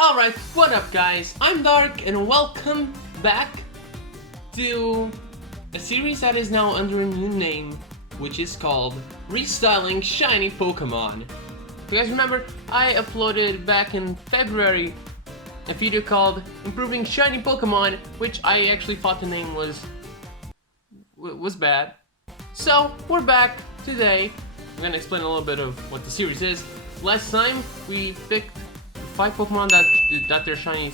Alright, what up guys? I'm Dark and welcome back to a series that is now under a new name, which is called Restyling Shiny Pokémon. If you guys remember, I uploaded back in February a video called Improving Shiny Pokémon, which I actually thought the name was bad. So, we're back today. I'm gonna explain a little bit of what the series is. Last time, we picked 5 Pokemon that their shiny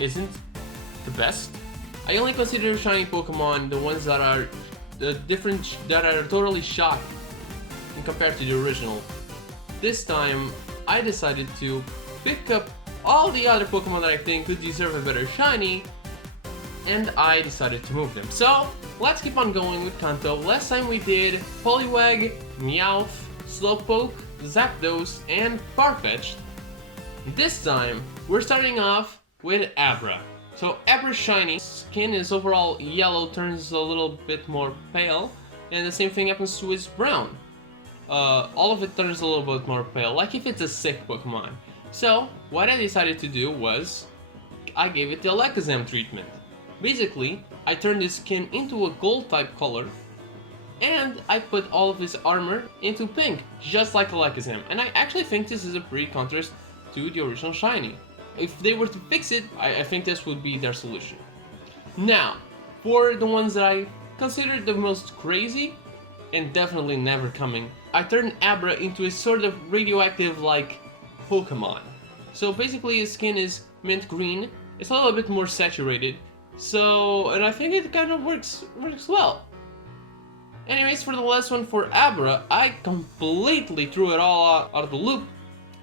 isn't the best. I only consider shiny Pokemon the ones that are different, that are totally shocked compared to the original. This time, I decided to pick up all the other Pokemon that I think could deserve a better shiny, and I decided to move them. So, let's keep on going with Kanto. Last time we did Poliwag, Meowth, Slowpoke, Zapdos, and Farfetch'd. This time, we're starting off with Abra. So Abra's shiny skin is overall yellow, turns a little bit more pale, and the same thing happens to its brown. All of it turns a little bit more pale, like if it's a sick Pokemon. So, what I decided to do was, I gave it the Alakazam treatment. Basically, I turned his skin into a gold type color, and I put all of his armor into pink, just like Alakazam. And I actually think this is a pretty contrast to the original shiny. If they were to fix it, I think this would be their solution. Now, for the ones that I consider the most crazy, and definitely never coming, I turned Abra into a sort of radioactive-like Pokemon. So basically his skin is mint green, it's a little bit more saturated, and I think it kind of works well. Anyways, for the last one for Abra, I completely threw it all out of the loop.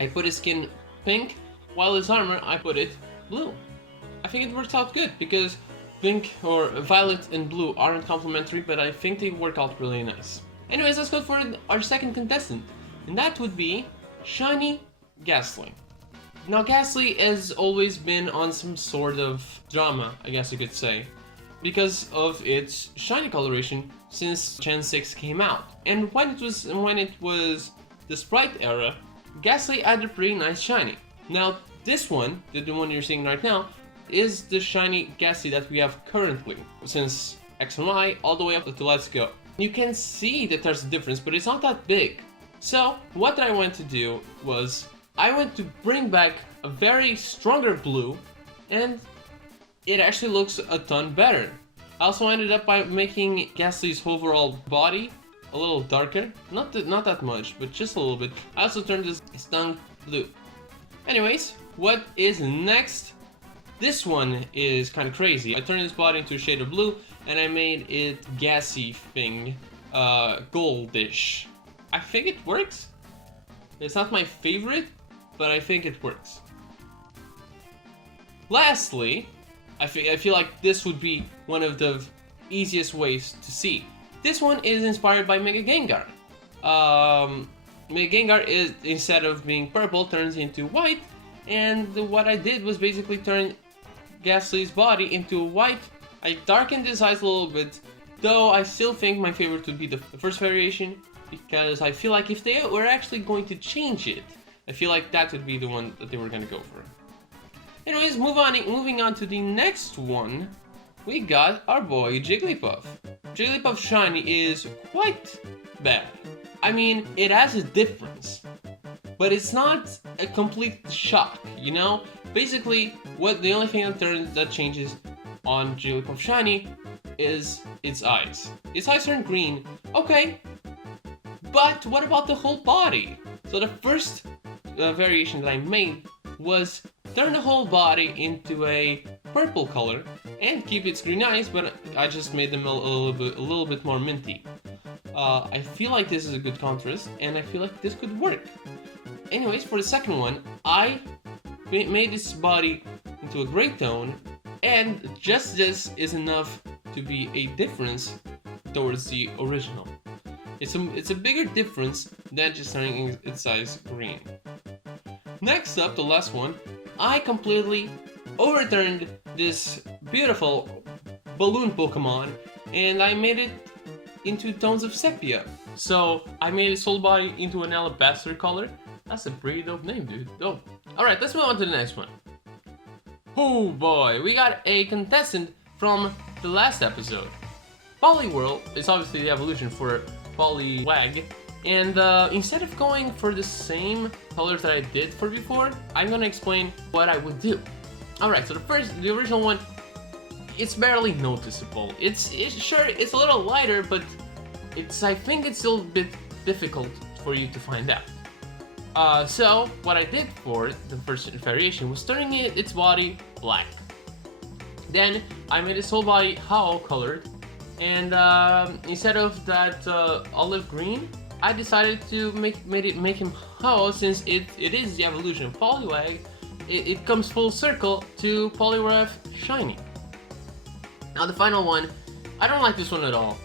I put his skin pink, while his armor, I put it blue. I think it works out good, because pink or violet and blue aren't complementary, but I think they work out really nice. Anyways, let's go for our second contestant, and that would be Shiny Ghastly. Now, Ghastly has always been on some sort of drama, I guess you could say, because of its shiny coloration since Gen 6 came out. And when it was the Sprite era, Ghastly had a pretty nice shiny. Now, this one, the one you're seeing right now, is the shiny Ghastly that we have currently, since X and Y all the way up to Let's Go. You can see that there's a difference, but it's not that big. So, what I went to do was, I went to bring back a very stronger blue, and it actually looks a ton better. I also ended up by making Ghastly's overall body a little darker. Not that much, but just a little bit. I also turned his tongue blue. Anyways, what is next? This one is kind of crazy. I turned his body into a shade of blue, and I made it gassy thing, goldish. I think it works. It's not my favorite, but I think it works. Lastly, I feel like this would be one of the easiest ways to see. This one is inspired by Mega Gengar. Mega Gengar is, instead of being purple, turns into white, and what I did was basically turn Ghastly's body into white. I darkened his eyes a little bit, though I still think my favorite would be the first variation, because I feel like if they were actually going to change it, I feel like that would be the one that they were going to go for. Anyways, moving on to the next one, we got our boy Jigglypuff. Jigglypuff's shiny is quite bad. I mean, it has a difference, but it's not a complete shock, you know? Basically, the only thing that changes on Jigglypuff shiny is its eyes. Its eyes turn green, okay, but what about the whole body? So the first variation that I made was turn the whole body into a purple color and keep its green eyes, but I just made them a little bit more minty. I feel like this is a good contrast, and I feel like this could work. Anyways, for the second one, I made this body into a gray tone, and just this is enough to be a difference towards the original. It's a bigger difference than just turning its eyes green. Next up, the last one, I completely overturned this beautiful balloon Pokemon, and I made it into tones of sepia. So I made his whole body into an alabaster color. That's a pretty dope name, dude. Dope. Alright, let's move on to the next one. Oh boy, we got a contestant from the last episode. Poliwhirl is obviously the evolution for Poliwag, and instead of going for the same colors that I did for before, I'm gonna explain what I would do. Alright, so the original one, it's barely noticeable. It's a little lighter, but I think it's still a bit difficult for you to find out. So what I did for the first variation was turning its body black. Then I made its whole body howl colored, and instead of that olive green, I decided to make him howl, since it is the evolution of Poliwag. It comes full circle to Poliwrath Shiny. Now the final one, I don't like this one at all.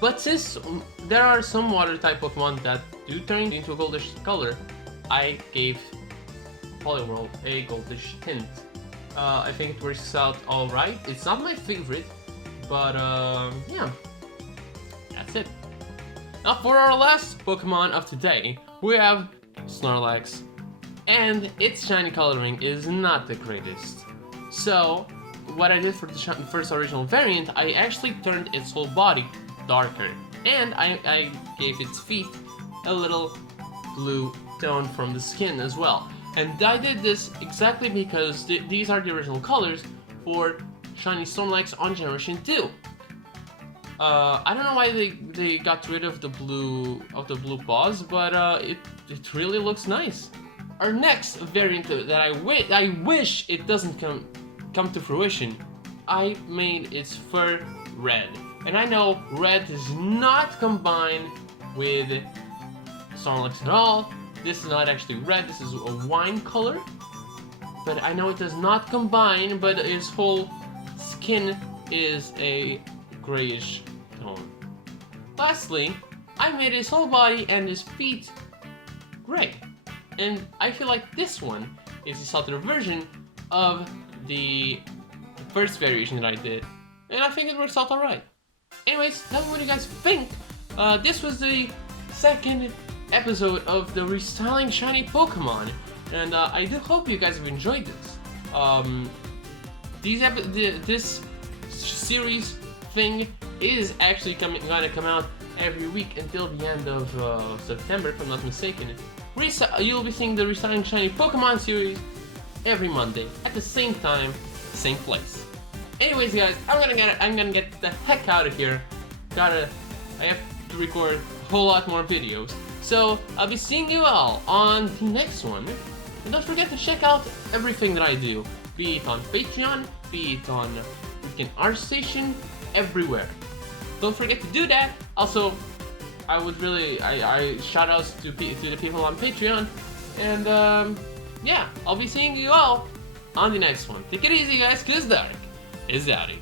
But since there are some water type Pokemon that do turn into a goldish color, I gave Poliwhirl a goldish tint. I think it works out alright. It's not my favorite, but yeah, that's it. Now for our last Pokemon of today, we have Snorlax, and its shiny coloring is not the greatest. So what I did for the first original variant, I actually turned its whole body darker, and I gave its feet a little blue tone from the skin as well. And I did this exactly because these are the original colors for Shiny Snorlax on Generation 2. I don't know why they got rid of the blue paws, but it really looks nice. Our next variant that I wish it doesn't come to fruition, I made its fur red. And I know red is not combined with Snorlax at all. This is not actually red, this is a wine color. But I know it does not combine, but its whole skin is a grayish tone. Lastly, I made his whole body and his feet gray. And I feel like this one is the softer version of the first variation that I did. And I think it works out alright. Anyways, tell me what you guys think. This was the second episode of the Restyling Shiny Pokemon. And I do hope you guys have enjoyed this. This series thing is actually gonna come out every week until the end of September, if I'm not mistaken. You'll be seeing the Restyling Shiny Pokemon series every Monday at the same time, same place. Anyways, guys, I'm gonna get the heck out of here. I have to record a whole lot more videos. So I'll be seeing you all on the next one. And don't forget to check out everything that I do, be it on Patreon, be it on freaking ArtStation, everywhere. Don't forget to do that. Also, I would really, I shout outs to the people on Patreon. And yeah, I'll be seeing you all on the next one. Take it easy, guys, 'cause dark is outy.